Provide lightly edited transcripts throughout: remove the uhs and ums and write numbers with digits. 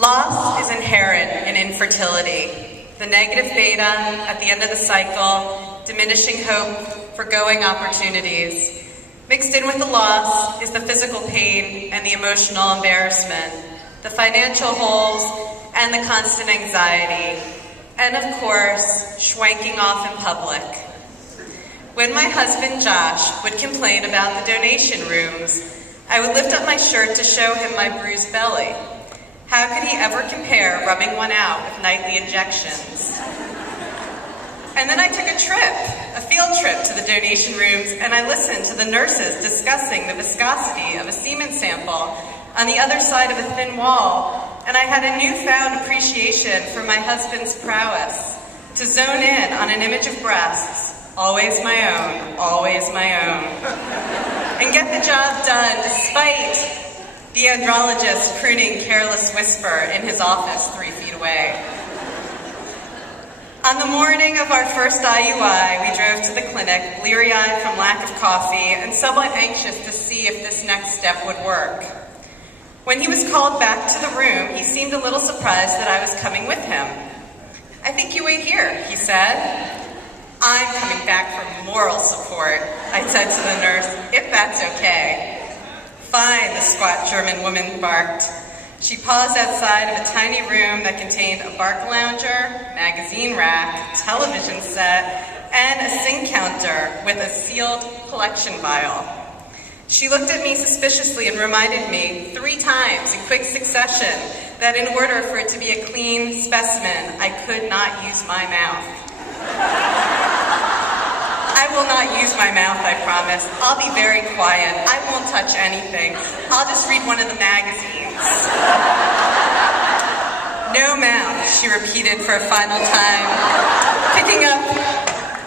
Loss is inherent in infertility. The negative beta at the end of the cycle, diminishing hope, forgoing opportunities. Mixed in with the loss is the physical pain and the emotional embarrassment, the financial holes and the constant anxiety, and of course, schwanking off in public. When my husband Josh would complain about the donation rooms, I would lift up my shirt to show him my bruised belly. How could he ever compare rubbing one out with nightly injections? And then I took a field trip to the donation rooms, and I listened to the nurses discussing the viscosity of a semen sample on the other side of a thin wall, and I had a newfound appreciation for my husband's prowess to zone in on an image of breasts, always my own, and get the job done despite the andrologist crooning careless whisper in his office 3 feet away. On the morning of our first IUI, we drove to the clinic, bleary-eyed from lack of coffee and somewhat anxious to see if this next step would work. When he was called back to the room, he seemed a little surprised that I was coming with him. "I think you wait here," he said. "I'm coming back for moral support," I said to the nurse, "if that's okay." "Fine," the squat German woman barked. She paused outside of a tiny room that contained a bark lounger, magazine rack, television set, and a sink counter with a sealed collection vial. She looked at me suspiciously and reminded me 3 times in quick succession that in order for it to be a clean specimen, I could not use my mouth. "I will not use my mouth, I promise. I'll be very quiet. I won't touch anything. I'll just read one of the magazines." "No mouth," she repeated for a final time, picking up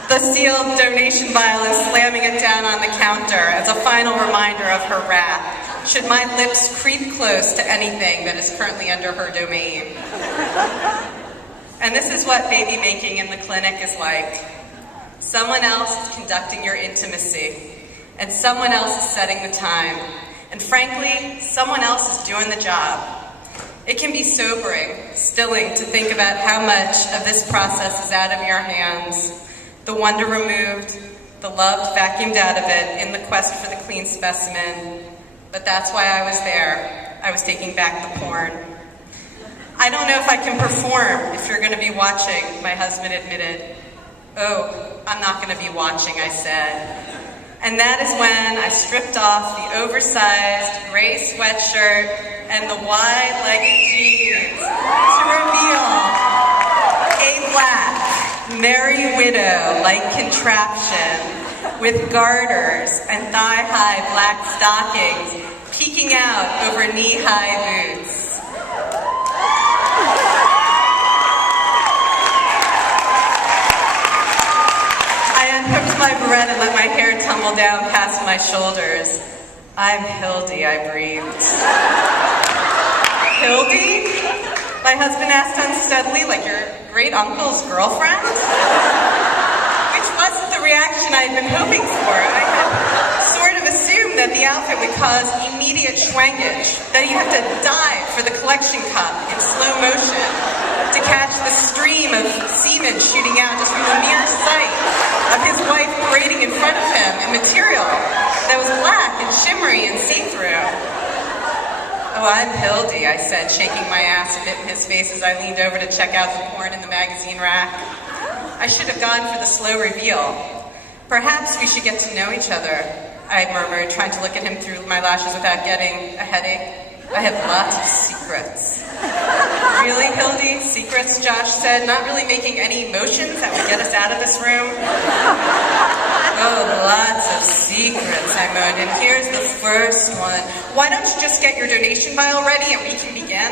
the sealed donation vial and slamming it down on the counter as a final reminder of her wrath, should my lips creep close to anything that is currently under her domain. And this is what baby making in the clinic is like. Someone else is conducting your intimacy, and someone else is setting the time, and frankly, someone else is doing the job. It can be sobering, stilling to think about how much of this process is out of your hands, the wonder removed, the love vacuumed out of it in the quest for the clean specimen. But that's why I was there. I was taking back the porn. "I don't know if I can perform if you're going to be watching," my husband admitted. "Oh, I'm not going to be watching," I said. And that is when I stripped off the oversized gray sweatshirt and the wide-legged jeans to reveal a black, merry widow-like contraption with garters and thigh-high black stockings peeking out over knee-high boots. My barrette and let my hair tumble down past my shoulders. "I'm Hildy," I breathed. "Hildy?" my husband asked unsteadily, "like your great uncle's girlfriend?" Which wasn't the reaction I'd been hoping for. I had sort of assumed that the outfit would cause immediate schwangage, that he'd have to dive for the collection cup in slow motion to catch the stream of semen shooting out just from the mere sight of his wife parading in front of him in material that was black and shimmery and see-through. "Oh, I'm Hildy," I said, shaking my ass a bit in his face as I leaned over to check out the porn in the magazine rack. I should have gone for the slow reveal. "Perhaps we should get to know each other," I murmured, trying to look at him through my lashes without getting a headache. "I have lots of secrets." "Really, Hildy? Secrets?" Josh said, not really making any motions that would get us out of this room. "Oh, lots of secrets," I moaned, "and here's the first one. Why don't you just get your donation vial ready and we can begin?"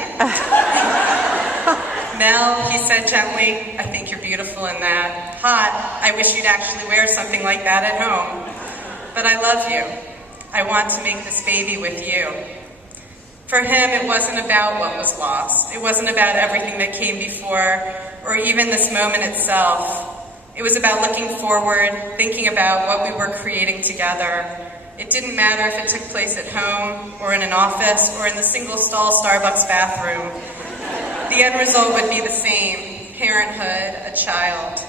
"Mel," he said gently, "I think you're beautiful in that. Hot. I wish you'd actually wear something like that at home. But I love you. I want to make this baby with you." For him, it wasn't about what was lost. It wasn't about everything that came before, or even this moment itself. It was about looking forward, thinking about what we were creating together. It didn't matter if it took place at home, or in an office, or in the single-stall Starbucks bathroom. the end result would be the same, parenthood, a child.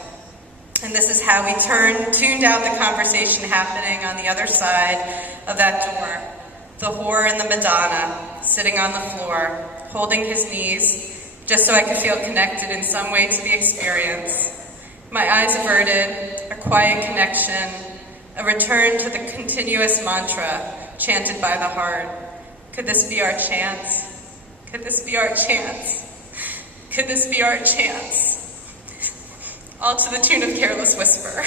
And this is how we tuned out the conversation happening on the other side of that door. The whore and the Madonna, sitting on the floor, holding his knees, just so I could feel connected in some way to the experience. My eyes averted, a quiet connection, a return to the continuous mantra chanted by the heart. Could this be our chance? Could this be our chance? Could this be our chance? All to the tune of Careless Whisper.